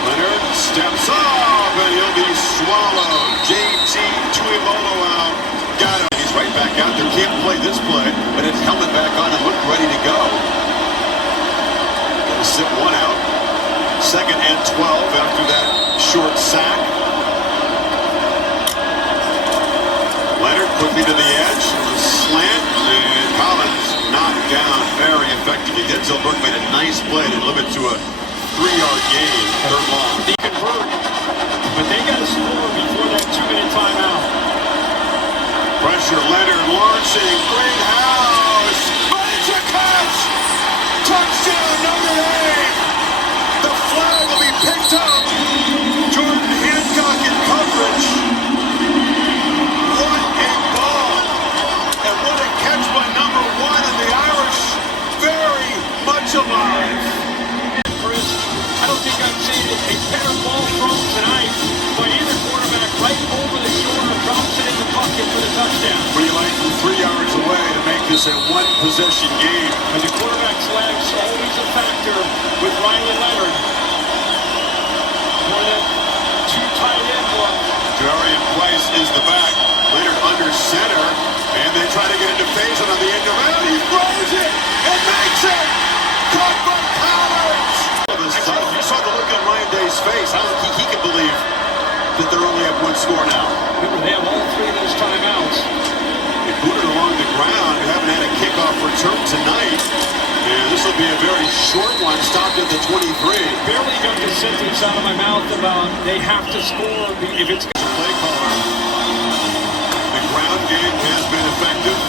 Leonard steps up, and he'll be swallowed. JT Tuimoloau out. Got him. He's right back out there. Can't play this play, but it's helmet back on and look ready to go. Gonna sit one out. 2nd and 12 after that short sack. Leonard quickly to the edge. Slant, and Collins knocked down very effectively. Denzel Burke made a nice play to limit to a 3-yard gain, 3rd long. They convert, but they got to score before that 2-minute timeout. Pressure, Leonard launching, Greathouse, but it's a catch! Touchdown, Notre Dame! The flag will be picked up. Jordan Hancock in coverage. What a ball! And what a catch by number 1, and the Irish very much alive. Chris, I don't think I've seen a better ball thrown tonight by either quarterback right over the shoulder, drops it in the bucket for the touchdown. What do you like from 3 yards away to make this a 1-possession game? And the quarterback's legs always a factor with Riley Leonard. More than 2 tight end look. Jarian Price is the back. Leonard under center, and they try to get into phase on the end around. He throws it and makes it. Caught by Collins. You saw the look on Ryan Day's face. I don't think he can believe that they're only up 1 score now. Remember, they have all 3 of those timeouts. They booted along the ground. We haven't had a kickoff return tonight. And this will be a very short one, stopped at the 23. Barely got the sentence out of my mouth about they have to score if it's Play caller. The ground game has been effective.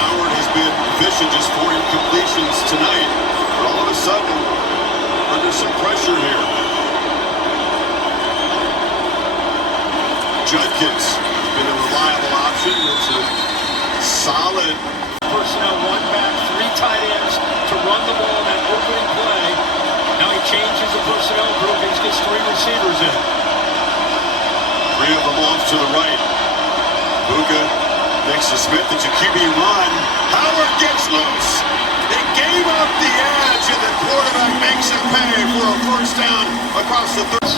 Howard has been efficient, just 4 incompletions tonight. But all of a sudden, under some pressure here. Judkins has been a reliable option. It's a solid personnel, 1 back, 3 tight ends to run the ball that opening play. Now he changes the personnel group. He gets 3 receivers in. 3 of them off to the right. Buka next to Smith. It's a QB run. Howard gets loose. They gave up the edge, and the quarterback makes him pay for a first down across the 30.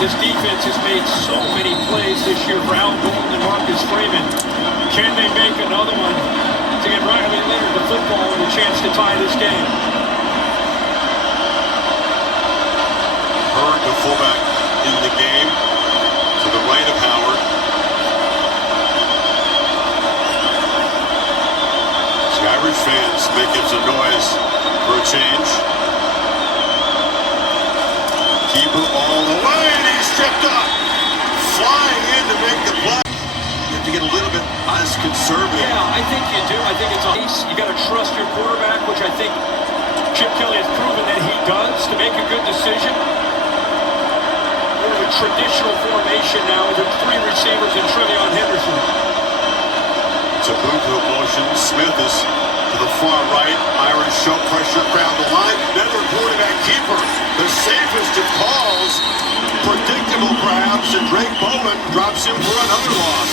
This defense has made so many plays this year for Al Golden and Marcus Freeman. Can they make another one to get Riley Leonard the football and a chance to tie this game? Hurd, the fullback, in the game to the right of Howard. The Irish fans making some noise for a change. Keeper all the way, and he's stripped up. Flying in to make the play. You have to get a little bit less conservative. Yeah, I think you do. I think it's nice. You got to trust your quarterback, which I think Chip Kelly has proven that he does to make a good decision. More of a traditional formation now with 3 receivers and Trevion Henderson. It's a Buka motion. Smith is to the far right. Irish show pressure, crowd the line. Another quarterback keeper. The safest of calls. Predictable perhaps, and Drake Bowen drops him for another loss.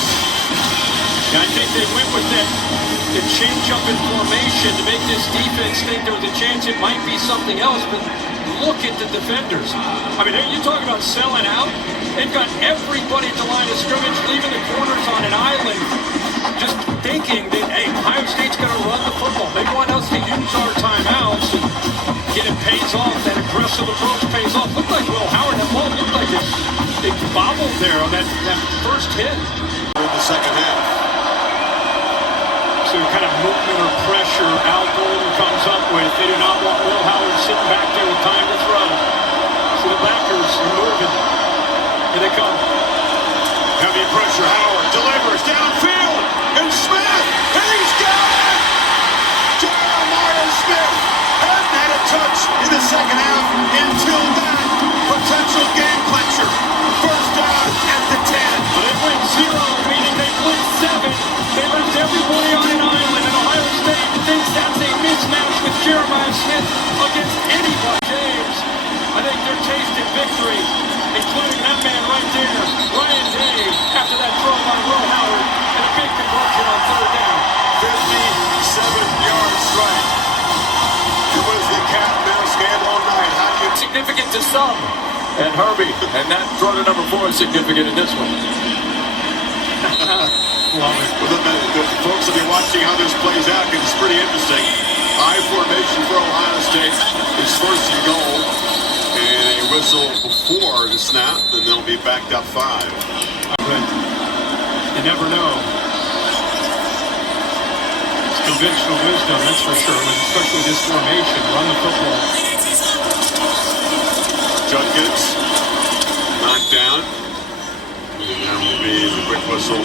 And I think they went with that the change up in formation to make this defense think there was a chance it might be something else, but look at the defenders. I mean, you're talking about selling out. They've got everybody at the line of scrimmage, leaving the corners on an island, just thinking that, hey, Ohio State's going to run the football. They want us to use our timeouts, and get it pays off. That aggressive approach pays off. Looked like Will Howard, that ball looked like it bobbled there on that first hit. In the second half. So kind of movement or pressure Al Golden comes up with. They do not want Will Howard sitting back there with time to throw. So the backers are moving. Here they come. Heavy pressure. Howard delivers downfield. And Smith. And he's got it. Jeremiah Smith hadn't had a touch in the second half until that potential game clincher. First down at the 10. But they went 0, meaning they put 7. They left everybody on an island, and Ohio State thinks that's a mismatch with Jeremiah Smith against anybody. James, I think they're tasting victory, including that man right there, Ryan Day, after that throw by Will Howard, and a big conversion on third down. 57-yard strike. It was the cat and mouse game all night. How do you... Significant to some, and Herbie, and that throw to number 4 is significant in this one. Well, the folks will be watching how this plays out because it's pretty interesting. High formation for Ohio State. It's first and goal. And a whistle before the snap, then they'll be backed up 5. You never know. It's conventional wisdom, that's for sure, especially this formation. Run the football. Judkins knocked down. And that will be the quick whistle.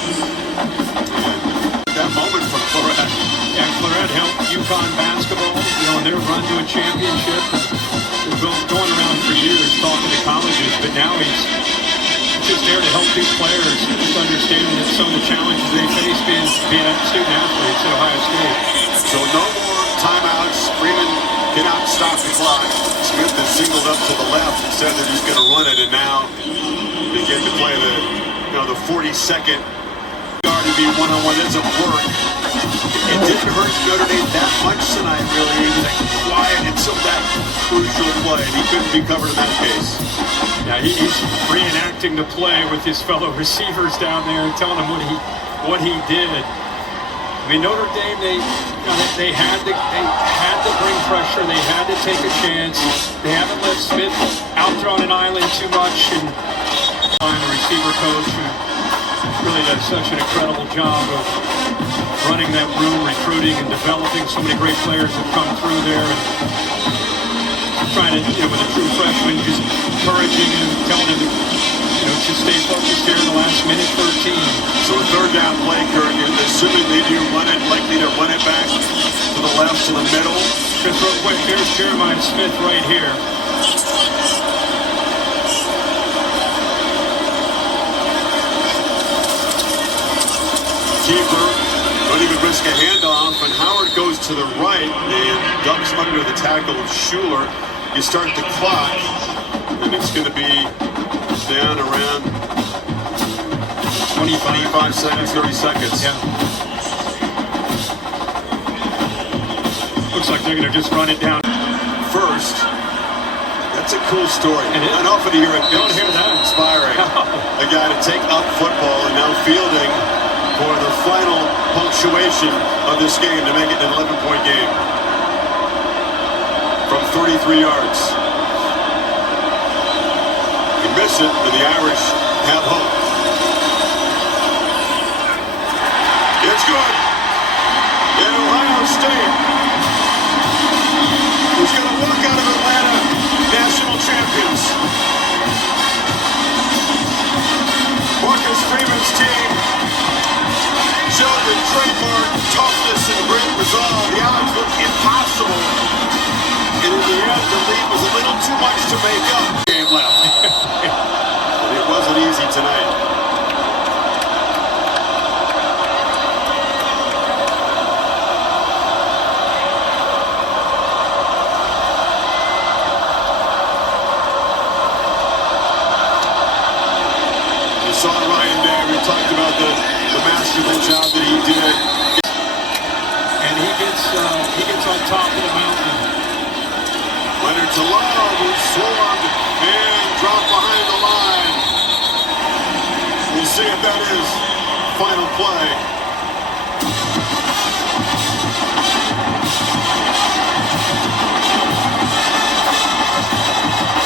And that moment from Claret. Yeah, Claret helped UConn basketball, in their run to a championship. They've been going around for years talking to colleges, but now he's just there to help these players, just understanding that some of the challenges they face being student athletes at Ohio State. So no more timeouts. Freeman cannot stop the clock. Smith is singled up to the left and said they're just going to run it, and now begin to play the 40-second guard to be one-on-one. It doesn't work. It didn't hurt Notre Dame that much tonight, really. He was quiet until that crucial play. He couldn't be covered in that case. Yeah, he's reenacting the play with his fellow receivers down there and telling them what he did. I mean, Notre Dame, they had to bring pressure. They had to take a chance. They haven't let Smith out there on an island too much, and the receiver coach who really does such an incredible job of running that room, recruiting and developing. So many great players have come through there, and trying to, with a true freshman, just encouraging him, telling him to stay focused here in the last minute 13. So a third down play, Kirk, assuming they do run it, likely to run it back to the left, to the middle. Just real quick, here's Jeremiah Smith right here. Keeper, don't even risk a handoff, and Howard goes to the right and ducks under the tackle of Schuler. You start the clock, and it's going to be down around 25 seconds, 30 seconds. Yeah. Looks like they're going to just run it down. First, that's a cool story. And often you hear it, don't hear that inspiring. A guy to take up football and now fielding for the final punctuation of this game to make it an 11-point game. From 33 yards. You miss it, and the Irish have hope. It's good. And Ohio State is going to walk out of Atlanta national champions. Marcus Freeman's team showed the trademark toughness and great resolve. The odds looked impossible. And in the end, the lead was a little too much to make up. Game left. But it wasn't easy tonight. that is final play.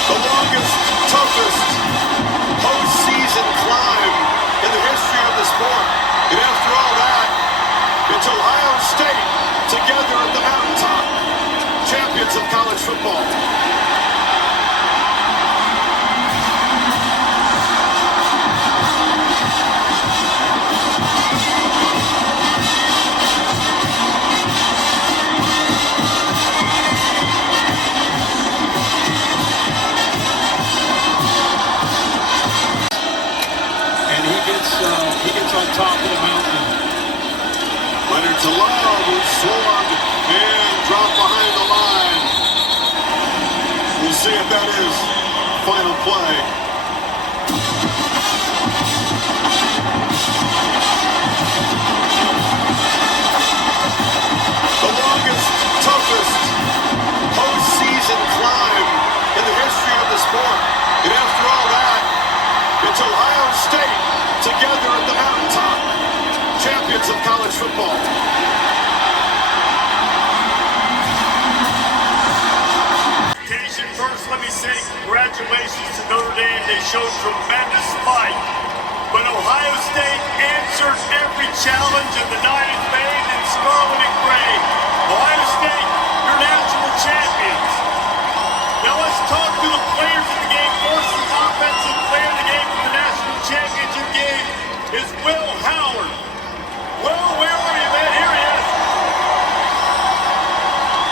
The longest, toughest postseason climb in the history of the sport. And after all that, it's Ohio State together at the mountaintop, champions of college football. He gets on top of the mountain. Leonard to Love, who swung and dropped behind the line. We'll see if that is final play. The longest, toughest postseason climb in the history of the sport. And after all that, it's Ohio State together at the mountaintop, champions of college football. First, let me say congratulations to Notre Dame. They showed tremendous fight. But Ohio State answered every challenge in the night and bathed in scarlet and gray. Ohio State, you're national champions. Now let's talk to the players in the game. First, the offensive player of the game for the national championship game is Will Howard. Will, where are you, man? Here he is.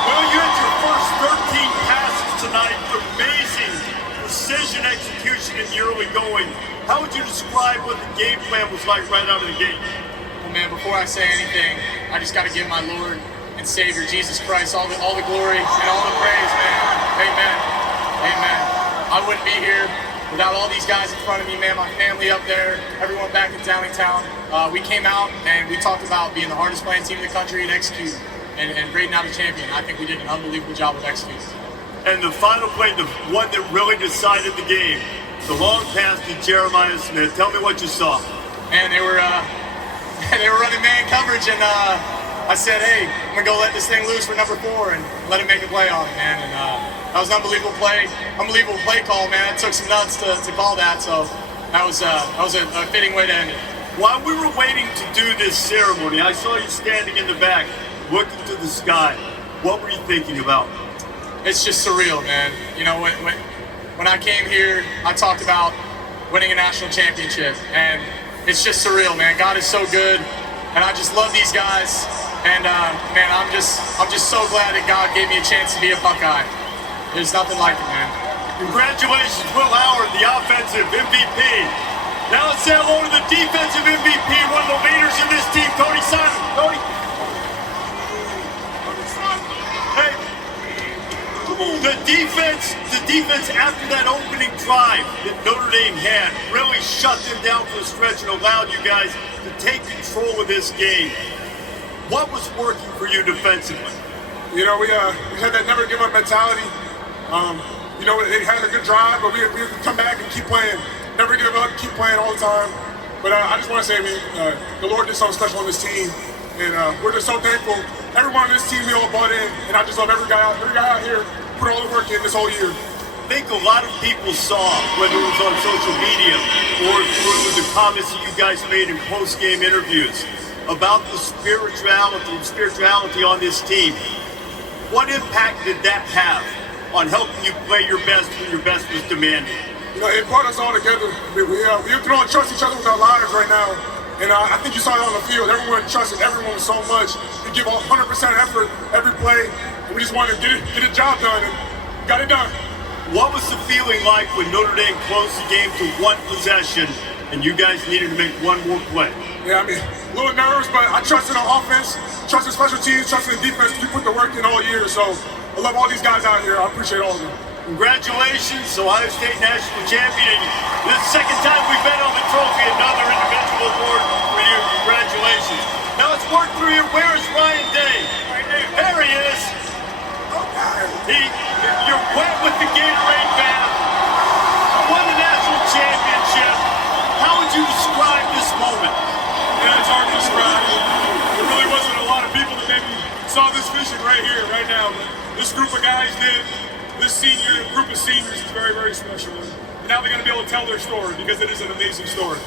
Will, you had your first 13 passes tonight. Amazing precision execution in the early going. How would you describe what the game plan was like right out of the gate? Well, man, before I say anything, I just got to give my Lord and Savior Jesus Christ all the glory and all the praise, man. Amen. Amen. I wouldn't be here without all these guys in front of me, man. My family up there, everyone back in Downingtown. We came out and we talked about being the hardest playing team in the country and executing and grading out a champion. I think we did an unbelievable job of executing. And the final play, the one that really decided the game, the long pass to Jeremiah Smith. Tell me what you saw. And they were running man coverage, and I said, hey, I'm gonna go let this thing loose for number 4 and let him make a play on it, man. And that was an unbelievable play call, man. It took some nuts to call that, so that was a fitting way to end it. While we were waiting to do this ceremony, I saw you standing in the back, looking to the sky. What were you thinking about? It's just surreal, man. You know, when I came here, I talked about winning a national championship, and it's just surreal, man. God is so good, and I just love these guys, and man, I'm just so glad that God gave me a chance to be a Buckeye. There's nothing like it, man. Congratulations, Will Howard, the offensive MVP. Now let's say hello to the defensive MVP, one of the leaders in this team, Cody Simon. Cody. Hey. The defense after that opening drive that Notre Dame had really shut them down for a stretch and allowed you guys to take control of this game. What was working for you defensively? You know, we had that never give up mentality. You know, they had a good drive, but we had to come back and keep playing. Never give up, keep playing all the time. But I just want to say, the Lord did something special on this team, and we're just so thankful. Everyone on this team, we all bought in, and I just love every guy out here put all the work in this whole year. I think a lot of people saw, whether it was on social media or through the comments that you guys made in post-game interviews, about the spirituality on this team. What impact did that have on helping you play your best when your best was demanded? You know, it brought us all together. We can all trust each other with our lives right now. And I think you saw it on the field. Everyone trusted everyone so much. We give 100% effort every play. And we just wanted to get the job done, and got it done. What was the feeling like when Notre Dame closed the game to one possession and you guys needed to make one more play? Yeah, I mean, a little nervous, but I trusted our offense, trusted special teams, trusted the defense. We put the work in all year, so I love all these guys out here. I appreciate all of them. Congratulations, Ohio State National Champion. This is the second time we've been on the trophy, another individual award for you. Congratulations. Now let's work through here. Where is Ryan Day? There he is. You're wet with the Gatorade bath. Won the national championship. How would you describe this saw this vision right here, right now. This group of guys did. This group of seniors is very, very special. And now they're going to be able to tell their story because it is an amazing story.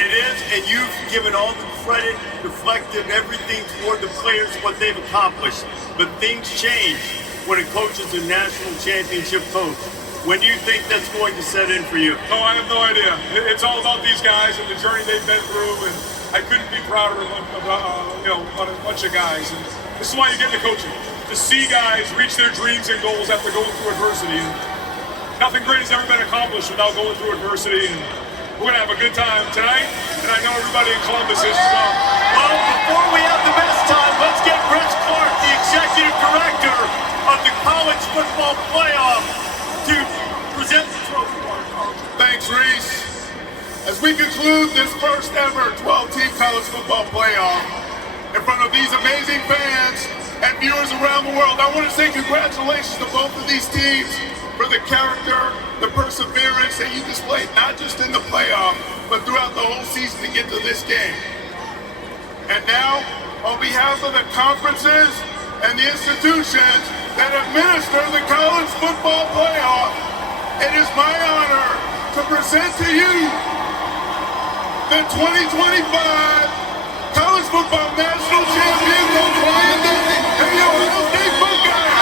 It is, and you've given all the credit, reflected everything toward the players, what they've accomplished. But things change when a coach is a national championship coach. When do you think that's going to set in for you? Oh, I have no idea. It's all about these guys and the journey they've been through, and I couldn't be prouder of a bunch of guys. And this is why you get into coaching, to see guys reach their dreams and goals after going through adversity. And nothing great has ever been accomplished without going through adversity. And we're going to have a good time tonight, and I know everybody in Columbus is as well. Well, before we have the best time, let's get Rich Clark, the executive director of the College Football Playoff, to present the trophy. Thanks, Reese. As we conclude this first ever 12-team college football playoff in front of these amazing fans and viewers around the world, I want to say congratulations to both of these teams for the character, the perseverance that you displayed, not just in the playoff, but throughout the whole season to get to this game. And now, on behalf of the conferences and the institutions that administer the college football playoff, it is my honor to present to you the 2025 College Football National Champions, Ryan Day and the Ohio State Buckeyes.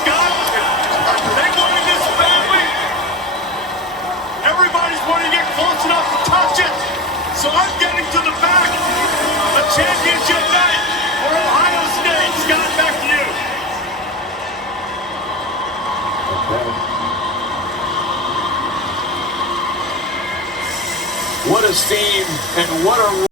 Scott, they wanted this badly. Everybody's wanting to get close enough to touch it. So I'm getting to the back. A championship night for Ohio State. Scott, back to you. What a scene and what a